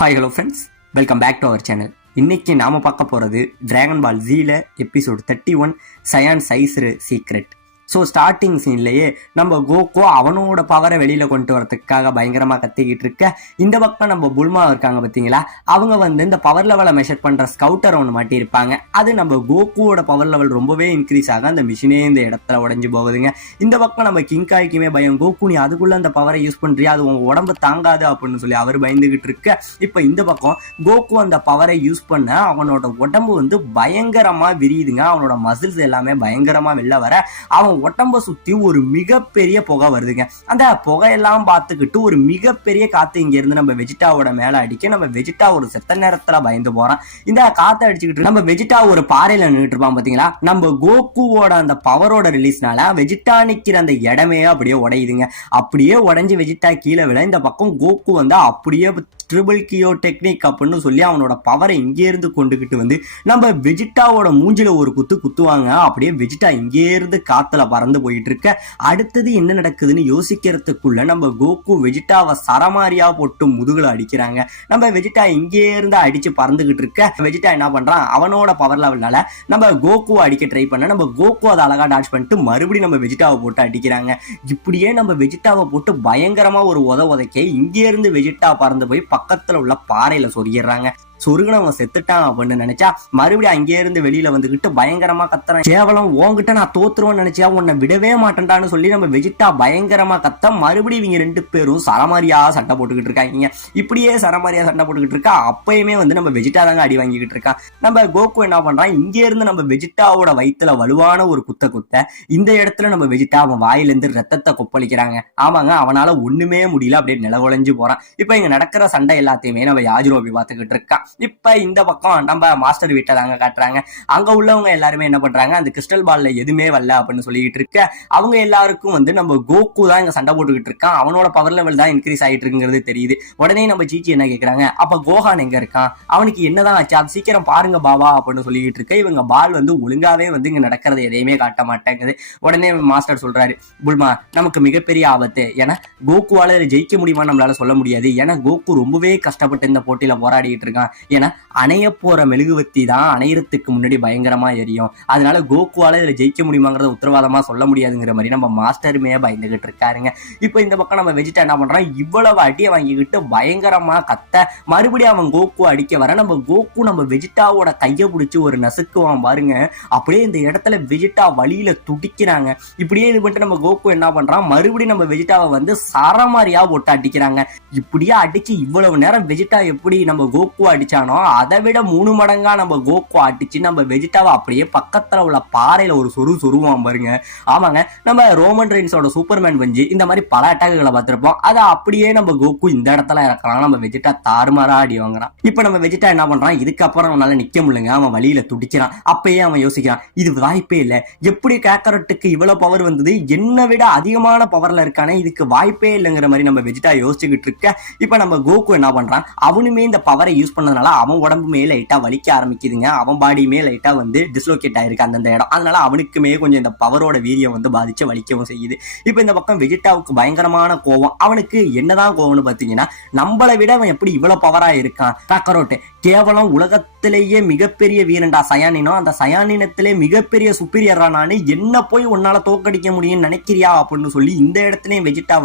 Hi hello friends, welcome back to our channel. இன்னைக்கு நாம பார்க்க போகிறது டிராகன் பால் ஜீல எபிசோட் 31 சயான் சைஸ்ரு சீக்ரெட். ஸோ ஸ்டார்டிங் சீன்லேயே நம்ம கோகோ அவனோட பவரை வெளியில் கொண்டு வரதுக்காக பயங்கரமாக கத்திக்கிட்டு இருக்க, இந்த பக்கம் நம்ம புல்மா இருக்காங்க பார்த்தீங்களா, அவங்க இந்த பவர் லெவலை மெஷர் பண்ணுற ஸ்கவுட்டர் ஒன்று மாட்டியிருப்பாங்க. அது நம்ம கோகுவோட பவர் லெவல் ரொம்பவே இன்க்ரீஸ் ஆக அந்த மிஷினே இந்த இடத்துல உடஞ்சி போகுதுங்க. இந்த பக்கம் நம்ம கிங்காய்க்குமே பயம், கோகு நீ அதுக்குள்ளே அந்த பவரை யூஸ் பண்ணுறியா, அது உங்கள் உடம்பு தாங்காது அப்படின்னு சொல்லி அவர் பயந்துகிட்டு இருக்க. இப்போ இந்த பக்கம் கோகு அந்த பவரை யூஸ் பண்ண அவனோட உடம்பு பயங்கரமாக விரியுதுங்க. அவனோட மசில்ஸ் எல்லாமே பயங்கரமாக வெளில வர அவன் உடம்ப சுத்தி ஒரு மிகப்பெரிய புகை வருதுங்க. அந்த புகையெல்லாம் பார்த்துக்கிட்டு ஒரு மிகப்பெரிய காத்து இங்க இருந்து நம்ம வெஜிடாவோட மேல அடிக்க, நம்ம வெஜிடா ஒரு செத்த நேரத்துல பயந்து போறான். இந்த காத்தை அடிச்சுக்கிட்டு நம்ம வெஜிடா ஒரு பாறையில நின்றுட்டு இருப்பான் பாத்தீங்களா. நம்ம கோகுவோட அந்த பவரோட ரிலீஸ்னால வெஜிடா நிக்கிற அந்த இடமே அப்படியே உடையுதுங்க. அப்படியே உடைஞ்சு வெஜிடா கீழே விட இந்த பக்கம் கோகு அப்படியே ட்ரிபிள் கியோ டெக்னிக் அப்படின்னு சொல்லி அவனோட பவரை இங்கே இருந்து கொண்டுகிட்டு நம்ம வெஜிடாவோட மூஞ்சில ஒரு குத்துவாங்க. அப்படியே வெஜிடா இங்கே இருந்து காத்துல பறந்து போயிட்டு இருக்க. அடுத்தது என்ன நடக்குதுன்னு யோசிக்கிறதுக்குள்ள நம்ம கோகு வெஜிடாவை சரமாரியா போட்டு முதுகுல அடிக்கிறாங்க. நம்ம வெஜிடா இங்கே இருந்து அடிச்சு பறந்துகிட்டு இருக்க. வெஜிடா என்ன பண்றான், அவனோட பவர் லெவல்னால நம்ம கோகுவை அடிக்க ட்ரை பண்ண, நம்ம கோகு அதை அழகா டாச் பண்ணிட்டு மறுபடியும் நம்ம வெஜிடாவை போட்டு அடிக்கிறாங்க. இப்படியே நம்ம வெஜிடாவை போட்டு பயங்கரமா ஒரு உதைக்க இங்கே இருந்து வெஜிடா பறந்து போய் பக்கத்துல உள்ள பாறையில சொருகிடுறாங்க. சொருகுனவன் செத்துட்டான் அப்படின்னு நினைச்சா மறுபடியும் அங்கே இருந்து வெளியில வந்துகிட்டு பயங்கரமா கத்துறான். கேவலம் உன்கிட்ட நான் தோத்துருவேன்னு நினைச்சா உன்னை விடவே மாட்டேன்டான்னு சொல்லி நம்ம வெஜிடா பயங்கரமா கத்த, மறுபடியும் இவங்க ரெண்டு பேரும் சரமாரியா சண்டை போட்டுக்கிட்டு இருக்காங்க. இப்படியே சரமாரியா சண்டை போட்டுக்கிட்டு இருக்கா. அப்பயுமே நம்ம வெஜிடா தாங்க அடி வாங்கிக்கிட்டு இருக்கான். நம்ம கோகு என்ன பண்றான், இங்கே இருந்து நம்ம வெஜிடாவோட வயிற்றுல வலுவான ஒரு குத்த இந்த இடத்துல நம்ம வெஜிடா அவன் வாயிலிருந்து ரத்தத்தை கொப்பளிக்கிறாங்க. ஆமாங்க, அவனால ஒண்ணுமே முடியல, அப்படியே நிலகுலைஞ்சு போறான். இப்ப இங்க நடக்கிற சண்டை எல்லாத்தையுமே நம்ம யாஜ்ரோபி பார்த்துக்கிட்டு இருக்கான். இப்ப இந்த பக்கம் நம்ம மாஸ்டர் வீட்டை தாங்க காட்டுறாங்க. அங்க உள்ளவங்க எல்லாருமே என்ன பண்றாங்க, அந்த கிறிஸ்டல் பால்ல எதுவுமே வரல அப்படின்னு சொல்லிட்டு இருக்க. அவங்க எல்லாருக்கும் நம்ம கோகு தான் இங்க சண்டை போட்டுக்கிட்டு இருக்கான். அவனோட பவர் லெவல் தான் இன்க்ரீஸ் ஆயிட்டு இருக்குங்கிறது தெரியுது. உடனே நம்ம ஜிஜி என்ன கேக்குறாங்க, அப்ப கோஹான் எங்க இருக்கான், அவனுக்கு என்னதான் ஆச்சு, அது சீக்கிரம் பாருங்க பாபா அப்படின்னு சொல்லிட்டு இருக்க. இவங்க பால் ஒழுங்காவே இங்க நடக்கிறது எதையுமே காட்ட மாட்டேங்குது. உடனே மாஸ்டர் சொல்றாரு, புல்மா நமக்கு மிகப்பெரிய ஆபத்து, ஏன்னா கோகுவால ஜெயிக்க முடியுமா நம்மளால சொல்ல முடியாது. ஏன்னா கோகு ரொம்பவே கஷ்டப்பட்டு இந்த போட்டியில போராடிட்டு இருக்கான். ஏன்னா அணைய போற மெழுகுவத்தி தான் அணையறதுக்கு முன்னாடி பயங்கரமா எரியும். அதனால கோகுவால இதுல ஜெயிக்க முடியுமாங்கிறத உத்தரவாதமா சொல்ல முடியாதுங்கிற மாதிரி நம்ம மாஸ்டருமே பயந்துகிட்டு இருக்காருங்க. இப்ப இந்த பக்கம் நம்ம வெஜிடா என்ன பண்றான், இவ்வளவு அடியை வாங்கிக்கிட்டு பயங்கரமா கத்த, மறுபடியும் அவன் கோகு அடிக்க வர நம்ம கோகு நம்ம வெஜிடாவோட கையை பிடிச்சி ஒரு நசுக்குவான் பாருங்க. அப்படியே இந்த இடத்துல வெஜிடா வழியில துடிக்கிறாங்க. இப்படியே இது பண்ணிட்டு நம்ம கோகு என்ன பண்றான், மறுபடியும் நம்ம வெஜிடாவை சரமாரியா போட்டு அடிக்கிறாங்க. இப்படியே அடிச்சு இவ்வளவு நேரம் வெஜிடா எப்படி நம்ம கோகு அடிச்சானோ அதை விட 3 மடங்கா நம்ம கோகு அடிச்சு நம்ம வெஜிடாவை அப்படியே பக்கத்துல உள்ள பாறையில ஒரு சொருவான் பாருங்க. ஆமாங்க, நம்ம ரோமன் ரெயின்ஸோட சூப்பர்மேன் வஞ்சி இந்த மாதிரி பல அட்டாக்குகளை பார்த்திருப்போம். அதை அப்படியே நம்ம கோகு இந்த இடத்துல இறக்கலாம். நம்ம வெஜிடா தாறுமாறா அடி வாங்குறான். இப்ப நம்ம வெஜிடா என்ன பண்றான், இதுக்கப்புறம் அவனால நிக்க முடியலங்க, அவன் வழியில துடிக்கிறான். அப்பயே அவன் யோசிக்கிறான், இது வாய்ப்பே இல்லை, எப்படி கேக்கரட்டுக்கு இவ்வளவு பவர் வந்தது, என்னை விட அதிகமான பவர்ல இருக்கானே, இதுக்கு வாய்ப்பே இல்லைங்கிற மாதிரி நம்ம வெஜிடா யோசிச்சுக்கிட்டு இருக்க. இப்ப நம்ம கோகு என்ன பண்றான், அவனுமே இந்த பவரை யூஸ் பண்ணதுனால அவன் உடம்புமே லைட்டா வலிக்க ஆரம்பிக்குதுங்க. அவன் பாடியுமே லைட்டா டிஸ்லோகேட் ஆயிருக்கு அந்த இடம். அதனால அவனுக்குமே கொஞ்சம் இந்த பவரோட வீரியம் பாதிச்சு வலிக்கவும் செய்யுது. இப்ப இந்த பக்கம் வெஜிடாவுக்கு பயங்கரமான கோவம். அவனுக்கு என்னதான் கோவம்னு பாத்தீங்கன்னா, நம்மளை விட அவன் எப்படி இவ்வளவு பவரா இருக்கான், காக்கரோட்டு கேவலம் உலகத்திலேயே மிகப்பெரிய வீரன்டா சயானினோ, அந்த சயானினத்திலே மிகப்பெரிய சுப்பீரியரா நானு, என்ன போய் உன்னால தோக்கடிக்க முடியும்னு நினைக்கிறியா அப்படின்னு சொல்லி இந்த இடத்துலயும் வெஜிடா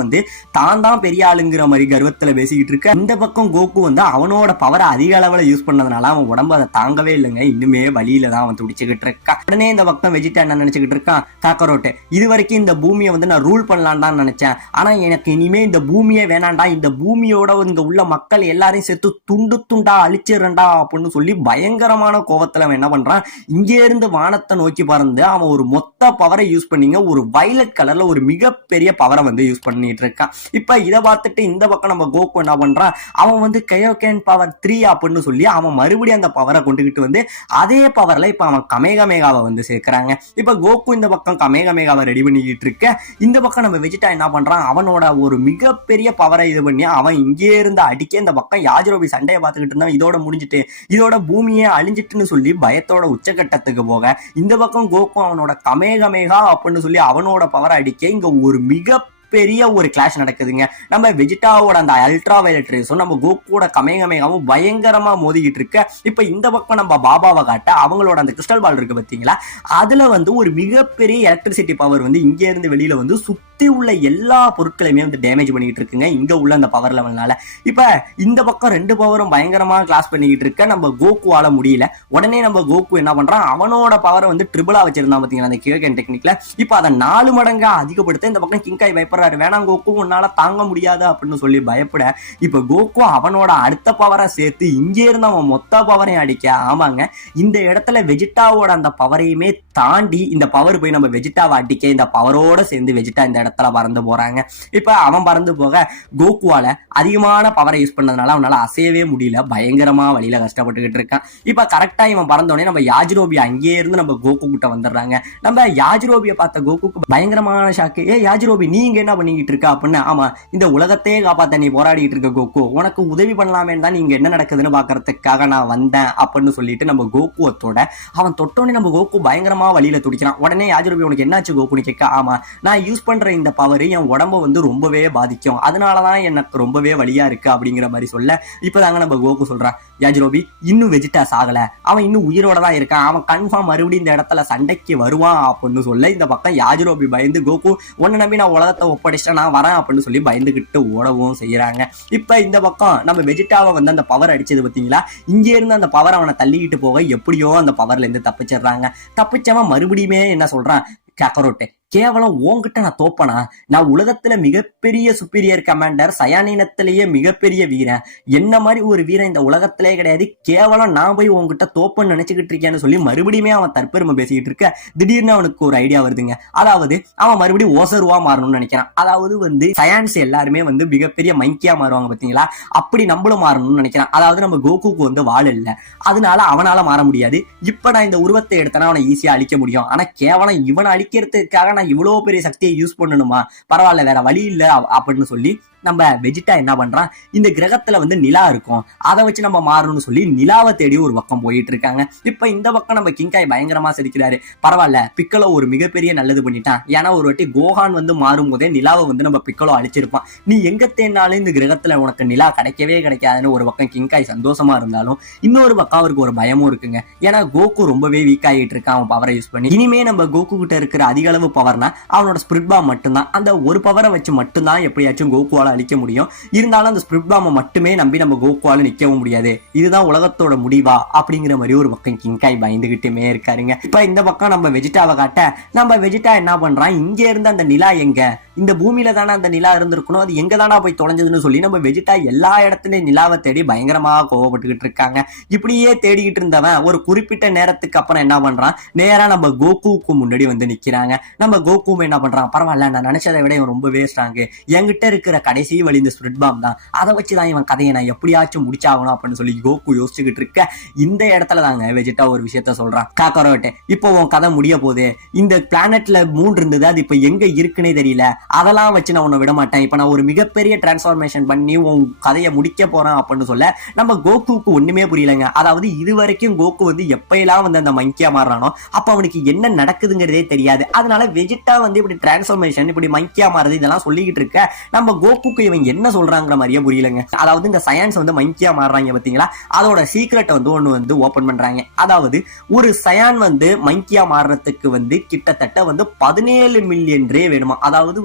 தான் பெரிய ஆளுங்கிற மாதிரி கர்வத்துல பேசிக்கிட்டு இருக்க. இந்த பக்கம் கோகு அவனோட பவரை அதிக அளவுல யூஸ் பண்ணதுனால அவன் உடம்பு அதை தாங்கவே இல்லைங்க. இன்னுமே வழியில தான் அவன் துடிச்சுக்கிட்டு இருக்கான். உடனே இந்த பக்கம் வெஜிடா என்ன நினைச்சுக்கிட்டு இருக்கான், காக்கரோட்டு இது வரைக்கும் இந்த பூமியை நான் ரூல் பண்ணலான்னு நினைச்சேன், ஆனா எனக்கு இனிமே இந்த பூமியே வேணாண்டா, இந்த பூமியோட இங்க உள்ள மக்கள் எல்லாரையும் சேர்த்து துண்டு துண்டா அழிச்சிடறா அப்படின்னு சொல்லி பயங்கரமான கோவத்துல அவன் என்ன பண்றான், இங்கே இருந்து வானத்தை நோக்கி பறந்து அவன் ஒரு மொத்த பவரை யூஸ் பண்ணிங்க, ஒரு வயலட் கலர்ல ஒரு மிகப்பெரிய பவரை யூஸ் பண்ணிட்டு இருக்கான். இப்ப இதை பார்த்துட்டு இந்த பக்கம் நம்ம கோகு என்ன பண்றான், அவன் கயோகேன் பவர் 3 அப்படின்னு சொல்லி அவன் மறுபடியும் அந்த பவரை கொண்டுகிட்டு அதே பவர்ல இப்ப அவன் கமேகமேகாவை சேர்க்கிறாங்க. இப்ப கோகு இந்த பக்கம் கமேகமேகாவை ரெடி பண்ணிக்கிட்டு இருக்க. இந்த பக்கம் நம்ம வெஜிடா என்ன பண்றான், அவனோட ஒரு மிகப்பெரிய பவரை இது பண்ணி அவன் இங்கே இருந்து அடிக்க, இந்த பக்கம் யாஜ்ரோபி சண்டையை பார்த்துக்கிட்டு இருந்தான். இதோட முடிஞ்சிட்டு, இதோட பூமியே அழிஞ்சிட்டுன்னு சொல்லி பயத்தோட உச்சகட்டத்துக்கு போக, இந்த பக்கம் கோகு அவனோட கமேகமேகா அப்படின்னு சொல்லி அவனோட பவரை அடிக்க இங்க ஒரு மிக மிகப்பெரிய ஒரு கிளாஷ் நடக்குதுங்க. நம்ம வெஜிடாவோட அந்த அல்ட்ரா வயலட் ரேஸும் நம்ம கோகுவோட கமேகமேகாவும் பயங்கரமா மோதிக்கிட்டு இருக்க. இப்ப இந்த பக்கம் நம்ம பாபாவை காட்ட அவங்களோட அந்த கிறிஸ்டல் பால் இருக்கு பாத்தீங்களா, அதுல ஒரு மிகப்பெரிய எலக்ட்ரிசிட்டி பவர் இங்க இருந்து வெளியில சுத்தி உள்ள எல்லா பொருட்களையுமே டேமேஜ் பண்ணிட்டு இருக்குங்க இங்க உள்ள அந்த பவர் லெவல்னால. இப்ப இந்த பக்கம் ரெண்டு பவரும் பயங்கரமா கிளாஸ் பண்ணிக்கிட்டு இருக்க நம்ம கோகுவால முடியல. உடனே நம்ம கோகு என்ன பண்றான், அவனோட பவரை ட்ரிபிளா வச்சிருந்தான் பாத்தீங்களா அந்த கியோகன் டெக்னிக்ல. இப்ப அதை 4 மடங்கா அதிகப்படுத்த இந்த பக்கம் கிங்காய் பயப்படுறாரு. வேணாம் கோகு, உன்னால தாங்க முடியாது அப்படின்னு சொல்லி பயப்பட இப்ப கோகு அவனோட அடுத்த பவரை சேர்த்து இங்கே இருந்து அவன் மொத்த பவரையும் அடிக்க. ஆமாங்க, இந்த இடத்துல வெஜிடாவோட அந்த பவரையுமே தாண்டி இந்த பவர் போய் நம்ம வெஜிடாவை அடிக்க இந்த பவரோட சேர்ந்து வெஜிடா இந்த இடத்துல பறந்து போறாங்க. இப்ப அவன் பறந்து போக கோகுவால அதிகமான பவரை யூஸ் பண்ணதுனால அவனால அசையவே முடியல. பயங்கரமா வழியில கஷ்டப்பட்டுக்கிட்டு இருக்கான். இப்ப கரெக்டா இவன் பறந்தோடனே நம்ம யாஜிரோபி அங்கேயே இருந்து நம்ம கோகு கிட்ட வந்துடுறாங்க. நம்ம யாஜிரோபியை பார்த்த கோகுக்கு பயங்கரமான ஷாக்கு. யாஜிரோபி, நீங்க என்ன பண்ணிக்கிட்டு இருக்க அப்படின்னு. ஆமா, இந்த உலகத்தையே காப்பாத்த நீ போராடிட்டு இருக்க கோகு, உனக்கு உதவி பண்ணலாமே தான் நீங்க என்ன நடக்குதுன்னு பாக்குறதுக்காக நான் வந்தேன் அப்படின்னு சொல்லிட்டு நம்ம கோகுவத்தோட அவன் தொட்டோடனே நம்ம கோகு பயங்கரமா வழியில துடிக்கிறான். உடனே யாஜிரோபி, உனக்கு என்னாச்சு கோகுன்னு கேட்க, ஆமா நான் யூஸ் பண்ற இந்த பவர் என் உடம்ப ரொம்பவே பாதிக்கும், அதனாலதான் எனக்கு ரொம்பவே வலியா இருக்கு அப்படிங்கிற மாதிரி சொல்ல இப்பதாங்க நம்ம கோகு சொல்றான், யாஜிரோபி இன்னும் வெஜிடா சாகல, அவன் இன்னும் உயிரோட தான் இருக்கான், அவன் கன்ஃபார்ம் மறுபடியும் இந்த இடத்துல சண்டைக்கு வருவான் அப்படின்னு சொல்ல இந்த பக்கம் யாஜிரோபி பயந்து கோகு உன்னை நம்பி நான் உலகத்தை ஒப்படைச்சிட்டா நான் வரேன் அப்படின்னு சொல்லி பயந்துகிட்டு ஓடவும் செய்யறாங்க. இப்ப இந்த பக்கம் நம்ம வெஜிடாவை அந்த பவர் அடிச்சது பாத்தீங்களா, இங்க இருந்து அந்த பவர் அவனை தள்ளிக்கிட்டு போக எப்படியோ அந்த பவர்ல இருந்து தப்பிச்சிடுறாங்க. தப்பிச்சவன் மறுபடியுமே என்ன சொல்றான், காக்கரோட்டே, கேவலம் உன்கிட்ட நான் தோப்பனா, நான் உலகத்துல மிகப்பெரிய சுப்பீரியர் கமாண்டர், சயானினத்திலேயே மிகப்பெரிய வீரன், என்ன மாதிரி ஒரு வீரன் இந்த உலகத்திலே கிடையாது, கேவலம் நான் போய் உன்கிட்ட தோப்பன்னு நினைச்சுக்கிட்டு இருக்கேன்னு சொல்லி மறுபடியுமே அவன் தற்பெருமை பேசிக்கிட்டு இருக்க. திடீர்னு அவனுக்கு ஒரு ஐடியா வருதுங்க. அதாவது அவன் மறுபடியும் ஓசருவா மாறணும்னு நினைக்கிறான். அதாவது சயான்ஸ் எல்லாருமே மிகப்பெரிய மைக்கியா மாறுவாங்க பாத்தீங்களா, அப்படி நம்மளும் மாறணும்னு நினைக்கிறான். அதாவது நம்ம கோகுக்கு வாள் இல்ல, அதனால அவனால மாற முடியாது. இப்ப நான் இந்த உருவத்தை எடுத்தனா அவனை ஈஸியா அழிக்க முடியும். ஆனா கேவலம் இவனை அழிக்கிறதுக்காக இவ்வளவு பெரிய சக்தியை யூஸ் பண்ணணுமா, பரவாயில்ல வேற வழி இல்ல அப்படின்னு சொல்லி நம்ம வெஜிடா என்ன பண்றான், இந்த கிரகத்துல நிலா இருக்கும், அதை வச்சு நம்ம மாறணும்னு சொல்லி நிலாவை தேடி ஒரு பக்கம் போயிட்டு இருக்காங்க. இப்ப இந்த பக்கம் நம்ம கிங்காய் பயங்கரமா சிரிக்கிறாரு. பரவாயில்ல, பிக்கலோ ஒரு மிகப்பெரிய நல்லது பண்ணிட்டான். ஏன்னா ஒரு வாட்டி கோஹான் மாறும் போதே நிலாவை நம்ம பிக்கலோ அழிச்சிருப்பான். நீ எங்க தேனாலும் இந்த கிரகத்துல உனக்கு நிலா கிடைக்கவே கிடைக்காதுன்னு ஒரு பக்கம் கிங்காய் சந்தோஷமா இருந்தாலும் இன்னொரு பக்கம் அவருக்கு ஒரு பயமும் இருக்குங்க. ஏன்னா கோகு ரொம்பவே வீக் ஆகிட்டு இருக்கான் அவன் பவரை யூஸ் பண்ணி. இனிமே நம்ம கோகு கிட்ட இருக்கிற அதிக அளவு பவர்னா அவனோட ஸ்பிரிட் பாம் மட்டும்தான். அந்த ஒரு பவரை வச்சு மட்டும்தான் எப்படியாச்சும் கோகுவால அழிக்க முடியும். இருந்தாலும் அந்த ஸ்பிரிட் பாமை மட்டுமே நம்பி நம்ம கோகுவால நிக்கவும் முடியாது. இதுதான் உலகத்தோட முடிவா அப்படிங்கிற மாதிரி ஒரு பக்கம் கிங்காய் பயந்துகிட்டுமே இருக்காருங்க. இப்ப இந்த பக்கம் நம்ம வெஜிடாவை காட்ட நம்ம வெஜிடா என்ன பண்றான், இங்க இருந்து அந்த நிலா எங்க, இந்த பூமியில தானே அந்த நிலா இருந்திருக்கணும், அது எங்க தானா போய் தொலைஞ்சதுன்னு சொல்லி நம்ம வெஜிடா எல்லா இடத்துலயும் நிலாவை தேடி பயங்கரமா கோவப்பட்டுக்கிட்டு இருக்காங்க. இப்படியே தேடிக்கிட்டு இருந்தவன் ஒரு குறிப்பிட்ட நேரத்துக்கு அப்புறம் என்ன பண்றான், நேரா நம்ம கோகுவுக்கு முன்னாடி நிக்கிறாங்க. நம்ம கோகுவும் என்ன பண்றான், பரவாயில்ல நான் நினைச்சதை விட இவன் ரொம்பவே ஸ்ட்ராங், என்கிட்ட இருக்கிற கடைசி வழி இந்த ஸ்பிரிட் பாம் தான், அதை வச்சுதான் இவன் கதையை நான் எப்படியாச்சும் முடிச்சாகணும் அப்படின்னு சொல்லி கோகு யோசிச்சுக்கிட்டு இருக்க. இந்த இடத்துல தாங்க வெஜிடா ஒரு விஷயத்த சொல்றான், காக்கரோட்டே இப்போ உன் கதை முடிய போகுது, இந்த பிளானட்ல 3 இருந்தது, அது இப்ப எங்க இருக்குன்னே தெரியல, அதெல்லாம் வச்சு நான் உன்னை விட மாட்டேன், இப்ப நான் ஒரு மிகப்பெரிய டிரான்ஸ்ஃபார்மேஷன் பண்ணி உன் கதையை முடிக்க போறேன் அப்படின்னு சொல்ல நம்ம கோகுக்கு ஒண்ணுமே புரியலங்க. அதாவது இது வரைக்கும் கோகு எப்பெல்லாம் அந்த மங்கியா மாறுறானோ அப்ப அவனுக்கு என்ன நடக்குதுங்கிறதே தெரியாது. அதனால வெஜிடா இப்படி டிரான்ஸ்ஃபார்மேஷன் இப்படி மங்கியா மாறுது இதெல்லாம் சொல்லிக்கிட்டு இருக்க நம்ம கோகுக்கு இவன் என்ன சொல்றாங்கிற மாதிரியே புரியலங்க. அதாவது இந்த சயின்ஸ் மங்கியா மாறுறாங்க பாத்தீங்களா, அதோட சீக்ரெட் ஒன்னு ஓபன் பண்றாங்க. அதாவது ஒரு சயான் மங்கியா மாறுறதுக்கு கிட்டத்தட்ட 17 மில்லியன் ரே வேணுமா. அதாவது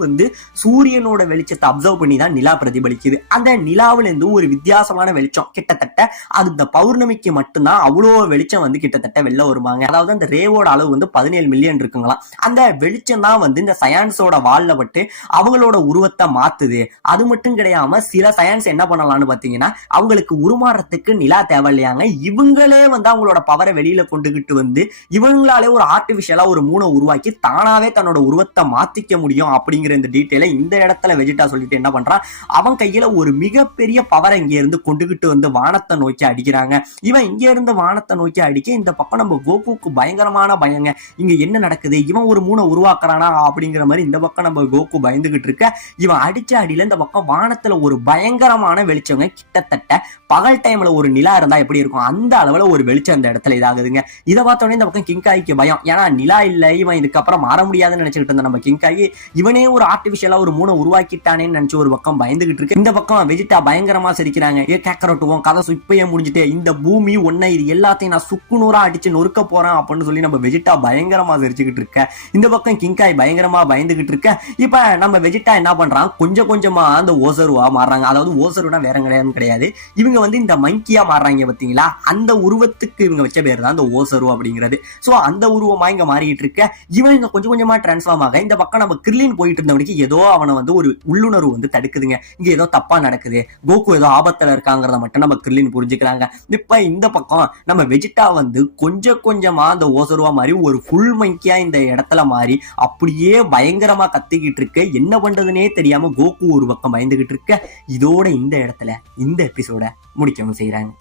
சூரியனோட வெளிச்சத்தை அப்சர்வ் பண்ணி தான் நிலா பிரதிபலிக்குது. அந்த நிலாவில இருந்து ஒரு வித்தியாசமான வெளிச்சம் கிட்டத்தட்ட அது இந்த பௌர்ணமிக்கு மட்டும்தான் அவ்வளோ வெளிச்சம் கிட்டத்தட்ட வெளில வருவாங்க. அதாவது அந்த ரேவோட அளவு 17 மில்லியன் இருக்குங்களாம். அந்த வெளிச்சம் தான் இந்த சயின்ஸோட வால்ல பட்டு அவங்களோட உருவத்தை மாத்துது. அது மட்டும் கிடையாம சில சயின்ஸ் என்ன பண்ணலாம்னு பாத்தீங்கன்னா, அவங்களுக்கு உருமாறத்துக்கு நிலா தேவை இல்லையாங்க, இவங்களே அவங்களோட பவரை வெளியில கொண்டுகிட்டு இவங்களாலே ஒரு ஆர்டிபிஷியலா ஒரு மூணை உருவாக்கி தானாவே தன்னோட உருவத்தை மாத்திக்க முடியும் அப்படிங்கிற இந்த டீட்டெயில இந்த இடத்துல வெஜிடா சொல்லிட்டு என்ன பண்றான், அவன் கையில ஒரு மிகப்பெரிய பவரை இங்க இருந்து கொண்டுகிட்டு வானத்தை நோக்கி அடிக்கிறாங்க. இவன் இங்க இருந்து வானத்தை நோக்கி அடிக்க இந்த பக்கம் நம்ம கோகுக்கு பயங்கரமான பயங்க, இங்க என்ன நடக்குது, இவன் ஒரு மூணை உருவாக்குறானா அப்படிங்கிற மாதிரி இந்த பக்கம் நம்ம கோகு பயந்துகிட்டு இருக்க. இவன் அடிச்ச அடியில இந்த பக்கம் வானத்துல ஒரு பயங்கரமான வெளிச்சங்க, கிட்டத்தட்ட பகல் டைம்ல ஒரு நிலா இருந்தா எப்படி இருக்கும் அந்த அளவுல ஒரு வெளிச்சம் அந்த இடத்துல இதாகுதுங்க. இதை பார்த்தோன்னே இந்த பக்கம் கிங்காய்க்கு பயம். ஏன்னா நிலா இல்லை, இவன் இதுக்கப்புறம் மாற முடியாதுன்னு நினைச்சுக்கிட்டு இருந்த நம்ம கிங்காயி இவனே ஒரு ஆர்டிபிஷியலா ஒரு மூணை உருவாக்கிட்டானேன்னு நினைச்சு ஒரு பக்கம் பயந்துகிட்டு இருக்கு. இந்த பக்கம் வெஜிடா பயங்கரமா சிரிக்கிறாங்க. ஏ கேக்கரட்டுவோம் கதை இப்பயே முடிஞ்சுட்டு, இந்த பூமி ஒன்னை இது எல்லாத்தையும் நான் சுக்குநூறா அடிச்சு நொறுக்க போறேன் அப்படின்னு சொல்லி நம்ம வெஜிடா பயங்கரமா சிரிச்சுக்கிட்டு இருக்க. இந்த பக்கம் கிங்காய் பயங்கரமா பயந்துகிட்டு இருக்க. இப்ப நம்ம வெஜிடா என்ன பண்றான், கொஞ்சம் கொஞ்சமா அந்த ஓசருவா மாறுறாங்க. அதாவது ஓசருனா வேற கிடையாது, இவங்க இந்த மங்கியா மாறுறாங்க பாத்தீங்களா, அந்த உருவத்துக்கு இவங்க வச்ச பேர் தான் இந்த ஓசரு அப்படிங்கிறது. சோ அந்த உருவமா இங்க மாறிட்டு இருக்க. இவங்க கொஞ்சம் கொஞ்சமா டிரான்ஸ்ஃபார்ம் ஆக இந்த பக்கம் நம்ம கிர்லின் போயிட்டு இருந்தவனுக்கு ஏதோ அவனை ஒரு உள்ளுணர்வு தடுக்குதுங்க. இங்க ஏதோ தப்பா நடக்குது, கோகு ஏதோ ஆபத்துல இருக்காங்கிறத மட்டும் நம்ம கிர்லின் புரிஞ்சுக்கிறாங்க. இப்ப இந்த பக்கம் நம்ம வெஜிடா கொஞ்சம் கொஞ்சமா அந்த ஓசருவா மாதிரி ஒரு ஃபுல் மங்கியா இந்த இடத்துல மாறி அப்படியே பயங்கரமா கத்திக்கிட்டு இருக்க. என்ன பண்றதுன்னே தெரியாம கோகு ஒரு பக்கம் பயந்துகிட்டு இருக்க. இதோட இந்த இடத்துல இந்த எபிசோட முடிக்கவும் செய்யறாங்க.